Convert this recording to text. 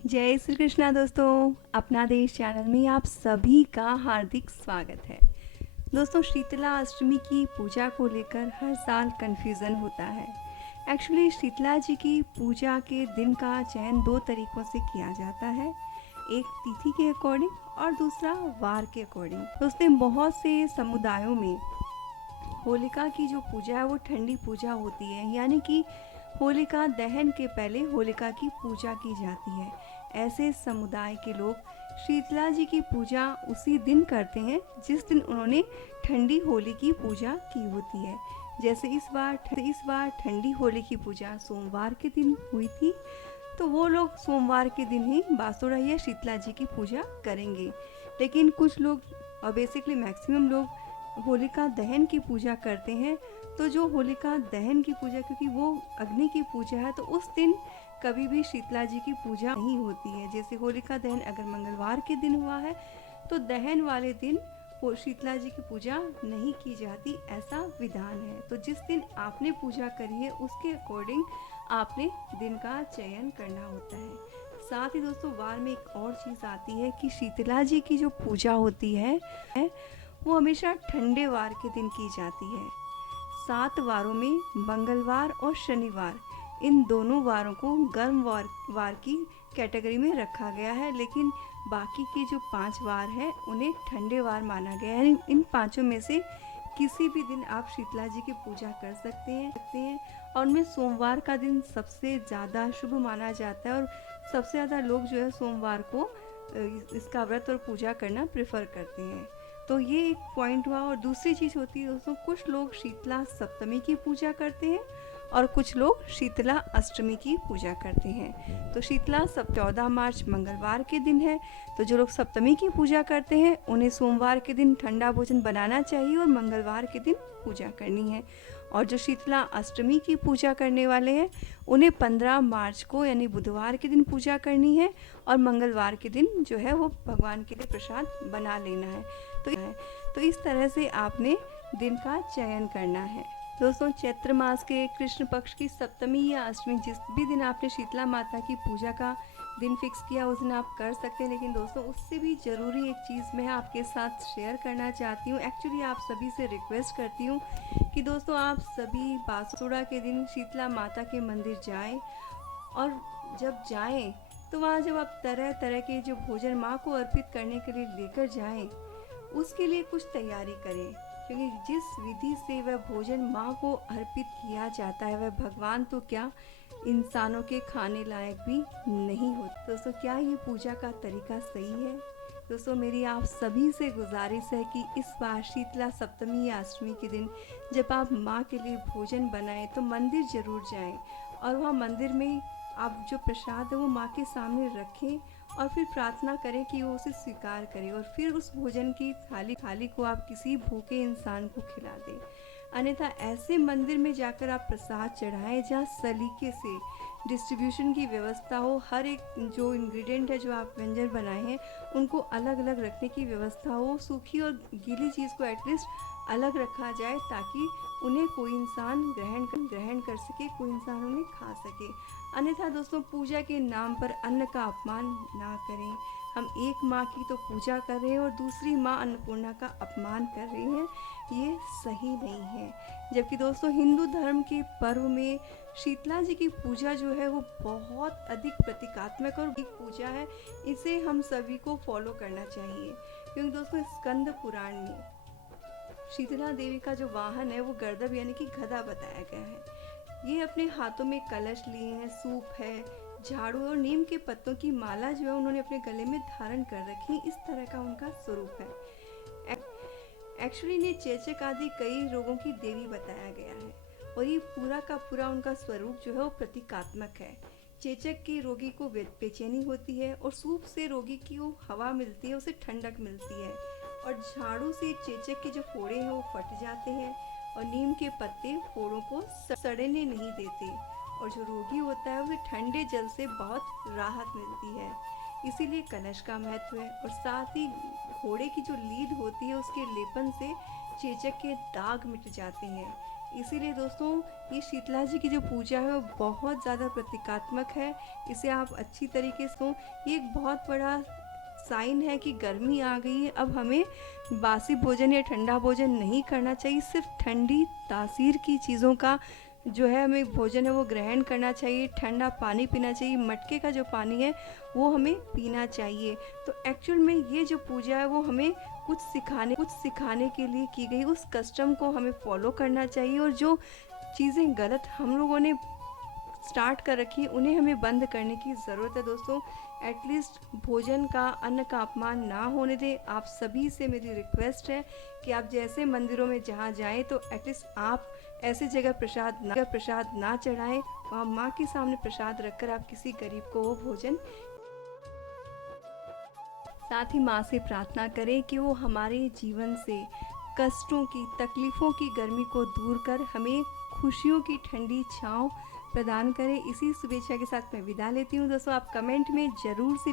जय श्री कृष्णा दोस्तों, अपना देश चैनल में आप सभी का हार्दिक स्वागत है। दोस्तों, शीतला अष्टमी की पूजा को लेकर हर साल कन्फ्यूज़न होता है। एक्चुअली शीतला जी की पूजा के दिन का चयन दो तरीक़ों से किया जाता है, एक तिथि के अकॉर्डिंग और दूसरा वार के अकॉर्डिंग। दोस्तों, बहुत से समुदायों में होलिका की जो पूजा है वो ठंडी पूजा होती है, यानी कि होलिका दहन के पहले होलिका की पूजा की जाती है। ऐसे समुदाय के लोग शीतला जी की पूजा उसी दिन करते हैं जिस दिन उन्होंने ठंडी होली की पूजा की होती है। जैसे इस बार ठंडी होली की पूजा सोमवार के दिन हुई थी, तो वो लोग सोमवार के दिन ही बासुरा या शीतला जी की पूजा करेंगे। लेकिन कुछ लोग और बेसिकली मैक्सिमम लोग होलिका दहन की पूजा करते हैं। तो जो होलिका दहन की पूजा, क्योंकि वो अग्नि की पूजा है, तो उस दिन कभी भी शीतला जी की पूजा नहीं होती है। जैसे होलिका दहन अगर मंगलवार के दिन हुआ है तो दहन वाले दिन शीतला जी की पूजा नहीं की जाती, ऐसा विधान है। तो जिस दिन आपने पूजा करी है उसके अकॉर्डिंग आपने दिन का चयन करना होता है। साथ ही दोस्तों, वार में एक और चीज़ आती है कि शीतला जी की जो पूजा होती है वो हमेशा ठंडे वार के दिन की जाती है। 7 वारों में मंगलवार और शनिवार, इन दोनों वारों को गर्म वार की कैटेगरी में रखा गया है, लेकिन बाकी के जो 5 वार हैं उन्हें ठंडे वार माना गया है। इन पाँचों में से किसी भी दिन आप शीतला जी की पूजा कर सकते हैं और उनमें सोमवार का दिन सबसे ज़्यादा शुभ माना जाता है और सबसे ज़्यादा लोग जो है सोमवार को इसका व्रत और पूजा करना प्रेफर करते हैं। तो ये एक पॉइंट हुआ। और दूसरी चीज़ होती है दोस्तों, कुछ लोग शीतला सप्तमी की पूजा करते हैं और कुछ लोग शीतला अष्टमी की पूजा करते हैं। तो शीतला 14 मार्च मंगलवार के दिन है, तो जो लोग सप्तमी की पूजा करते हैं उन्हें सोमवार के दिन ठंडा भोजन बनाना चाहिए और मंगलवार के दिन पूजा करनी है। और जो शीतला अष्टमी की पूजा करने वाले हैं उन्हें 15 मार्च को यानी बुधवार के दिन पूजा करनी है और मंगलवार के दिन जो है वो भगवान के लिए प्रसाद बना लेना है। तो इस तरह से आपने दिन का चयन करना है। दोस्तों, चैत्र मास के कृष्ण पक्ष की सप्तमी या अष्टमी, जिस भी दिन आपने शीतला माता की पूजा का दिन फिक्स किया उस दिन आप कर सकते हैं। लेकिन दोस्तों, उससे भी ज़रूरी एक चीज़ मैं आपके साथ शेयर करना चाहती हूँ। एक्चुअली आप सभी से रिक्वेस्ट करती हूँ कि दोस्तों आप सभी बासुड़ा के दिन शीतला माता के मंदिर जाएं और जब जाएं तो वहाँ जब आप तरह तरह के जो भोजन माँ को अर्पित करने के लिए लेकर जाएं, उसके लिए कुछ तैयारी करें, क्योंकि जिस विधि से वह भोजन माँ को अर्पित किया जाता है वह भगवान तो क्या इंसानों के खाने लायक भी नहीं होता। दोस्तों, क्या ये पूजा का तरीका सही है? दोस्तों, मेरी आप सभी से गुजारिश है कि इस बार शीतला सप्तमी या अष्टमी के दिन जब आप माँ के लिए भोजन बनाएं तो मंदिर ज़रूर जाएं और वहाँ मंदिर में आप जो प्रसाद है वो माँ के सामने रखें और फिर प्रार्थना करें कि वो उसे स्वीकार करे और फिर उस भोजन की थाली को आप किसी भूखे इंसान को खिला दें। अन्यथा ऐसे मंदिर में जाकर आप प्रसाद चढ़ाएं जहाँ सलीके से डिस्ट्रीब्यूशन की व्यवस्था हो। हर एक जो इंग्रेडिएंट है, जो आप व्यंजन बनाए हैं, उनको अलग अलग रखने की व्यवस्था हो। सूखी और गीली चीज़ को एटलीस्ट अलग रखा जाए ताकि उन्हें कोई इंसान ग्रहण कर सके, कोई इंसान उन्हें खा सके। अन्यथा दोस्तों, पूजा के नाम पर अन्न का अपमान ना करें। हम एक माँ की तो पूजा कर रहे हैं और दूसरी माँ अन्नपूर्णा का अपमान कर रहे हैं, ये सही नहीं है। जबकि दोस्तों, हिंदू धर्म के पर्व में शीतला जी की पूजा जो है वो बहुत अधिक प्रतीकात्मक और एक पूजा है। इसे हम सभी को फॉलो करना चाहिए, क्योंकि दोस्तों स्कंद पुराण में शीतला देवी का जो वाहन है वो गर्दभ यानी कि गधा बताया गया है। ये अपने हाथों में कलश लिए हैं, सूप है, झाड़ू और नीम के पत्तों की माला जो है उन्होंने अपने गले में धारण कर रखी। इस तरह का उनका स्वरूप है। एक्चुअली इन्हें चेचक आदि कई रोगों की देवी बताया गया है और ये पूरा का पूरा उनका स्वरूप जो है वो प्रतीकात्मक है। चेचक के रोगी को बेचैनी होती है और सूप से रोगी की हवा मिलती है, उसे ठंडक मिलती है। और झाड़ू से चेचक के जो फोड़े हैं वो फट जाते हैं और नीम के पत्ते फोड़ों को सड़ने नहीं देते और जो रोगी होता है उसे ठंडे जल से बहुत राहत मिलती है। इसीलिए कलश का महत्व है। और साथ ही घोड़े की जो लीद होती है उसके लेपन से चेचक के दाग मिट जाते हैं। इसीलिए दोस्तों ये शीतला जी की जो पूजा है वो बहुत ज़्यादा प्रतीकात्मक है। इसे आप अच्छी तरीके से ये एक बहुत बड़ा साइन है कि गर्मी आ गई है। अब हमें बासी भोजन या ठंडा भोजन नहीं करना चाहिए, सिर्फ ठंडी तासीर की चीज़ों का जो है हमें भोजन है वो ग्रहण करना चाहिए। ठंडा पानी पीना चाहिए, मटके का जो पानी है वो हमें पीना चाहिए। तो एक्चुअल में ये जो पूजा है वो हमें कुछ सिखाने के लिए की गई, उस कस्टम को हमें फॉलो करना चाहिए। और जो चीज़ें गलत हम लोगों ने स्टार्ट कर रखी है उन्हें हमें बंद करने की ज़रूरत है दोस्तों। एटलीस्ट भोजन का, अन्न का अपमान ना होने दें। आप सभी से मेरी रिक्वेस्ट है कि आप जैसे मंदिरों में जहाँ जाएं तो एटलीस्ट आप ऐसे जगह प्रसाद ना चढ़ाएं। वहाँ माँ के सामने प्रसाद रखकर आप किसी गरीब को वो भोजन, साथ ही माँ से प्रार्थना करें कि वो हमारे जीवन से कष्टों की, तकलीफ़ों की गर्मी को दूर कर हमें खुशियों की ठंडी छाँव प्रदान करें। इसी शुभेच्छा के साथ मैं विदा लेती हूँ दोस्तों। आप कमेंट में ज़रूर से